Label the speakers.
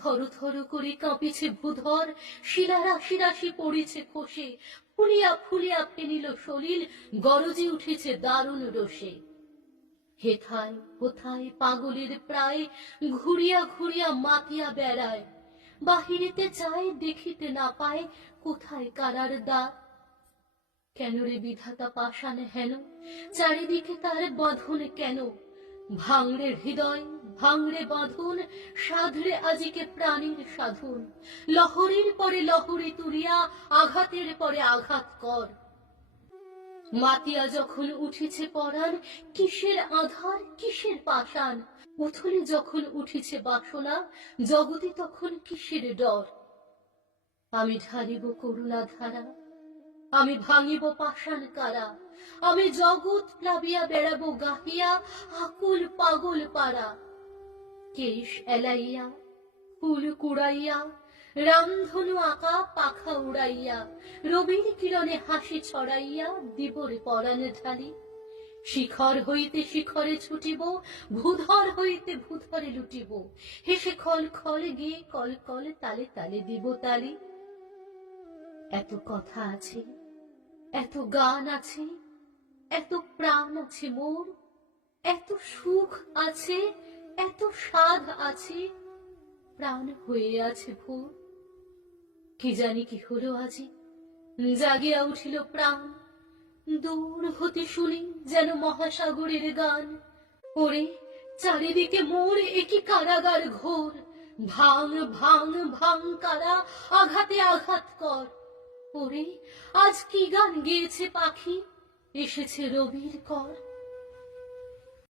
Speaker 1: থর থর করে কাঁপিছে ভূধর, শিলা রাশি রাশি পড়েছে খসে, ফুলিয়া ফুলিয়া ফেনিল সলিল, গরজে উঠেছে দারুণ রোষে হেথায় কোথায় পাগলের প্রায়, ঘুরিয়া ঘুরিয়া মাতিয়া বেড়ায়, বাহিরেতে চায় দেখিতে না পায়, কোথায় কারার দা? কেন রে বিধাতা পাষাণ হেন, চারিদিকে তার বাঁধন কেন? ভাঙড়ে হৃদয় ভাঙড়ে বাঁধন, সাধরে আজিকে প্রাণীর সাধন। লহরীর পরে লহরী তুলিয়া, আঘাতের পরে আঘাত কর। মাতিয়া যখন উঠেছে পরাণ, কিসের আধার, কিসের পাষাণ? উথলে যখন উঠেছে বাসনা, জগতে তখন কিসের ডর? আমি ঢালিব করুণা ধারা, আমি ভাঙিব পাষাণ কারা? আমি জগৎ প্লাবিয়া বেড়াবো গাহিয়া, আকুল পাগল পারা কেশ এলাইয়া, ফুল কুড়াইয়া, রামধনু আঁকা পাখা উড়াইয়া, রবির কিরণে হাসি ছড়াইয়া দিবরে পরাণে ঢালি। শিখর হইতে শিখরে ছুটিব, ভূধর হইতে ভূধরে লুটিব। হেসে খল খল গিয়ে কল কল তালে তালে দিব তালি। এত কথা আছে, এত গান আছে, এত প্রাণ আছে মোর, এত সুখ আছে এত স্বাদ আছে। প্রাণ হয়ে আছে ভোর। কি জানি কি হলো আজি। জাগিয়া উঠিল প্রাণ। দূর হতে শুনি যেন মহাসাগরের গান। ওরে, চারিদিকে মোর একই কারাগার ঘোর। ভাঙ ভাঙ ভাঙ, কারা আঘাতে আঘাত কর। ওরে, আজ কি গান গেয়েছে পাখি? এসেছে রবির কর।